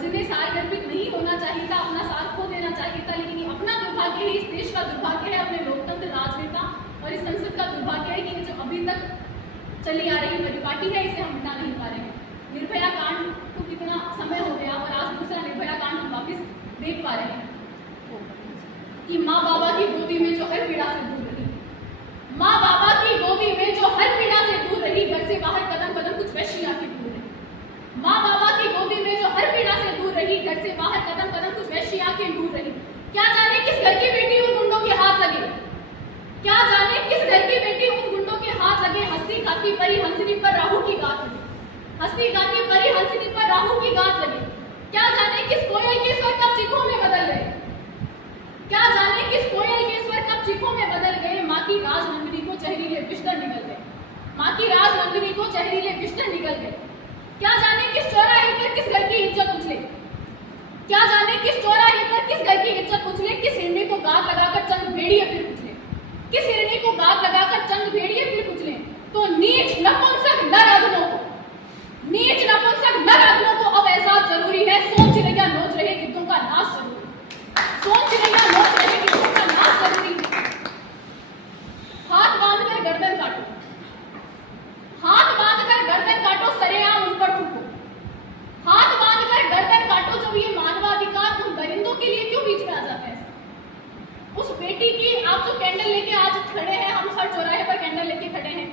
जिन्हें सार गर्भित नहीं होना चाहिए था, अपना सार खो देना चाहिए था, लेकिन ये अपना दुर्भाग्य है, इस देश का दुर्भाग्य है, अपने लोकतंत्र राजनेता और इस संसद का दुर्भाग्य है कि ये जो अभी तक चली आ रही परिपाटी है इसे हम हटा नहीं पा रहे हैं। निर्भया कांड को कितना समय हो गया और आज दूसरा निर्भया कांड हम वापिस देख पा रहे हैं कि माँ बाबा की गोदी में जो हर पीड़ा से दूर रही, माँ बाबा की गोदी में जो हर पीड़ा से दूर रही, घर से बाहर कदम कदम कुछ वैश्य आके दूर रही, माँ बाबा की गोदी में जो हर पीड़ा से दूर रही, घर से बाहर कदम कदम कुछ वैश्य आके दूर रही। क्या जाने किस घर की बेटी उन गुंडों के हाथ लगे, क्या जाने किस घर की बेटी उन गुंडों के हाथ लगे। हंसी गाती परी हंसनी पर राहु की गात लगी, हंसी गाती परी हंसनी पर राहु की गात लगी। क्या जाने किस कोयल के स्वर कब चीखों में बदल गए, क्या जाने किस कोयल के स्वर कब चीखों में बदल गए। माँ की राजनंदिनी को जहरीले विषधर निकल गए, माँ की राजनंदिनी को जहरीले विषधर निकल गए। क्या जाने किस चौराहे पर किस घर की इज्जत उछले, क्या जाने किस चौराहे पर किस घर की इज्जत उछले। किस हिरनी को गात लगाकर चंद भेड़िए फिर कुचले, किस हिरनी को गात लगाकर चंद भेड़िए फिर कुचले। तो नीच नपुंसक नर अधमों को, नीच नपुंसक नर अधमों को अब एहसास जरूरी है। सोच चिरैया नोच रहे गिद्धों का नाश जरूरी, सोच चिरैया नोच रहे गिद्धों का नाश जरूरी है। हाथ बांधकर गर्दन काटो, हाथ बांधकर गर्दन काटो, सरेआम उन पर थूको, हाथ बांधकर गर्दन काटो। जब ये मानवाधिकार उन दरिंदों के लिए क्यों बीच में आ जाते हैं। उस बेटी की आप जो कैंडल लेके आज खड़े हैं, हम हर चौराहे पर कैंडल लेके खड़े हैं,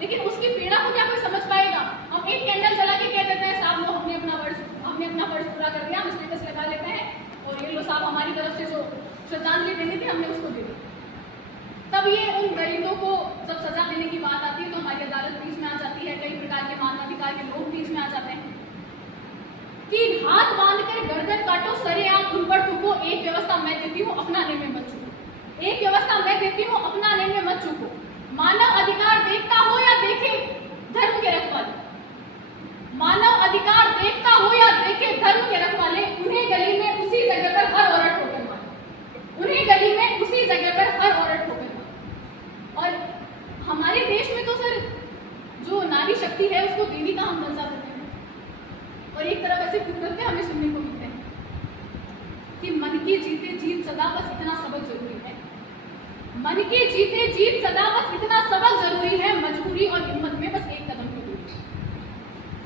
लेकिन उसकी पीड़ा को क्या कोई समझ पाएगा। हम एक कैंडल जला के कह देते हैं साहब लो हमने अपना फर्ज पूरा कर दिया, हम स्टेटस लगा लेते हैं और ये लो साहब हमारी तरफ से जो श्रद्धांजलि देनी थी हमने उसको दे दी। तब ये उन गरीबों को जब सजा देने की बात आती है तो हमारी अदालत बीच में आ जाती है, कई प्रकार के मानवाधिकार के लोग बीच में आ जाते हैं कि हाथ बांधकर गर्दन काटो, सरेआम उन पर थूको। एक व्यवस्था मैं देती हूँ अपनाने में मत चूको, एक व्यवस्था मैं देती हूँ अपनाने में मत चूको। मानव अधिकार देखता हो या देखे धर्म के रखवाले, मानव अधिकार देखता हो या देखे धर्म के रखवाले, उन्हें गली में उसी जगह पर हर औरत ठोकर मारे, उन्हें गली में उसी जगह पर हर औरत ठोकर मारे। और हमारे देश में तो सर जो नारी शक्ति है उसको देवी का हम दर्जा देते हैं और एक तरफ ऐसे कुदरते हमें सुनने को मिलते हैं कि मन की जीते जीत सदा, बस इतना सबक जरूरी है। मन की जीते जीत सदा, बस इतना सबक जरूरी है। मजबूरी और हिम्मत में बस एक कदम की दूरी,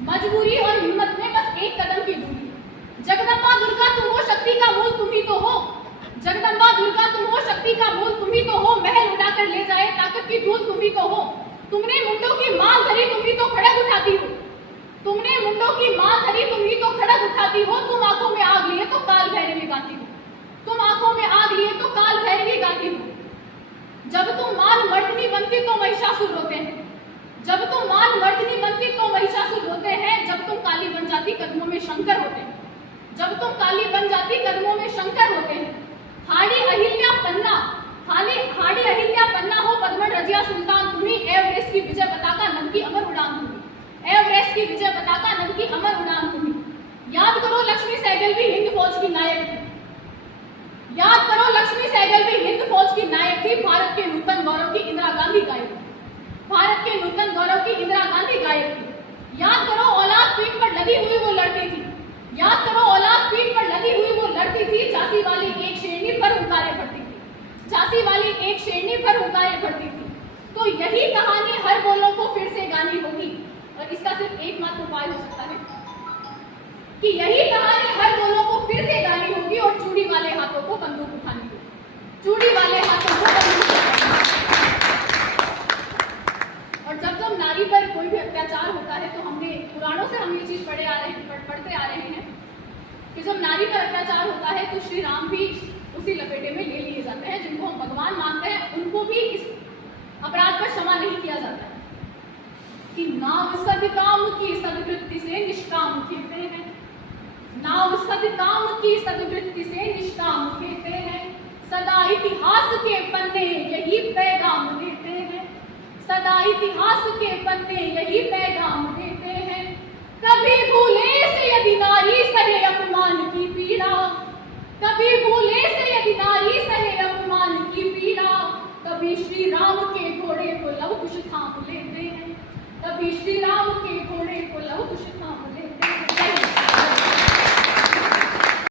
मजबूरी और हिम्मत में बस एक कदम की दूरी। जगदम्बा दुर्गा तुम हो, शक्ति का मूल तुम ही तो हो, जगदम्बा दुर्गा तुम हो, शक्ति का मूल तुम ही तो हो। महल उड़ाकर ले जाए ताकत की धूल तुम ही तो हो। तुमने मुंडों की माल धरी तुम ही तो खड़ग उठाती हो, तुमने मुंडों की माल धरी तुम ही तो खड़ग उठाती हो। तुम आंखों में आग लिए तो काल भैरवी गाती हो, तुम आंखों में आग लिए तो काल भैरवी गाती हो। जब तुम मान मर्दनी बनती तो महिषासुर रोते हैं, जब तुम मान मर्दनी बनती तो महिषासुर रोते हैं। जब तुम काली बन जाती कदमों में शंकर होते हैं, जब तुम काली बन जाती कदमों में शंकर होते हैं। हाड़ी अहिल्या पन्ना, हाड़ी अहिल्या पन्ना हो, पद्मन रजिया सुल्तान तुम्ही। एवरेस्ट की विजय पताका नभ की अमर उड़ान तुम्ही, एवरेस्ट की विजय पताका नभ की अमर उड़ान तुम्ही। याद करो लक्ष्मी सहगल भी हिंद फौज की नायक थी, याद करो लक्ष्मी सहगल भी हिंद फौज की नायक थी। भारत के नूतन गौरव की इंदिरा गांधी गायक थी, भारत के नूतन गौरव की इंदिरा गांधी गायक थी। याद करो औलाद पीठ पर लदी हुई वो लड़ती थी, याद करो औलाद पीठ पर लदी हुई वो लड़ती थी। झांसी वाली एक शेरनी पर हुंकारे भरती थी, झांसी वाली एक शेरनी पर हुंकारे भरती थी। तो यही कहानी हर बोलों को फिर से गानी होगी और इसका सिर्फ एकमात्र उपाय हो सकता है कि यही कहानी हर बोलों को फिर से गानी होगी और चूड़ी वाले हाथों को बंदूक उठानी होगी, चूड़ी वाले हाथों को बंदूक उठानी होगी। और जब जब नारी पर कोई भी अत्याचार होता है तो हमने पुराणों से हम ये चीज पढ़ते आ रहे हैं कि जब नारी पर अत्याचार होता है तो श्री राम भी उसी लपेटे में ले लिए जाते हैं। जिनको हम भगवान मानते हैं उनको भी इस अपराध पर क्षमा नहीं किया जाता है कि नाव सदकाम की सद्वृत्ति से निष्काम खेते हैं, नाव सदकाम की सद्वृत्ति से निष्काम खेते हैं। सदा इतिहास के पन्ने यही पैगाम देते हैं, सदा इतिहास के पन्ने यही पैगाम देते हैं। कभी भूले से यदि नारी सहे अपमान की पीड़ा, कभी भूले से यदि नारी सहे अपमान की पीड़ा, कभी श्री राम के घोड़े को लव कुश थाम लेते हैं, कभी श्री राम के घोड़े को लव कुश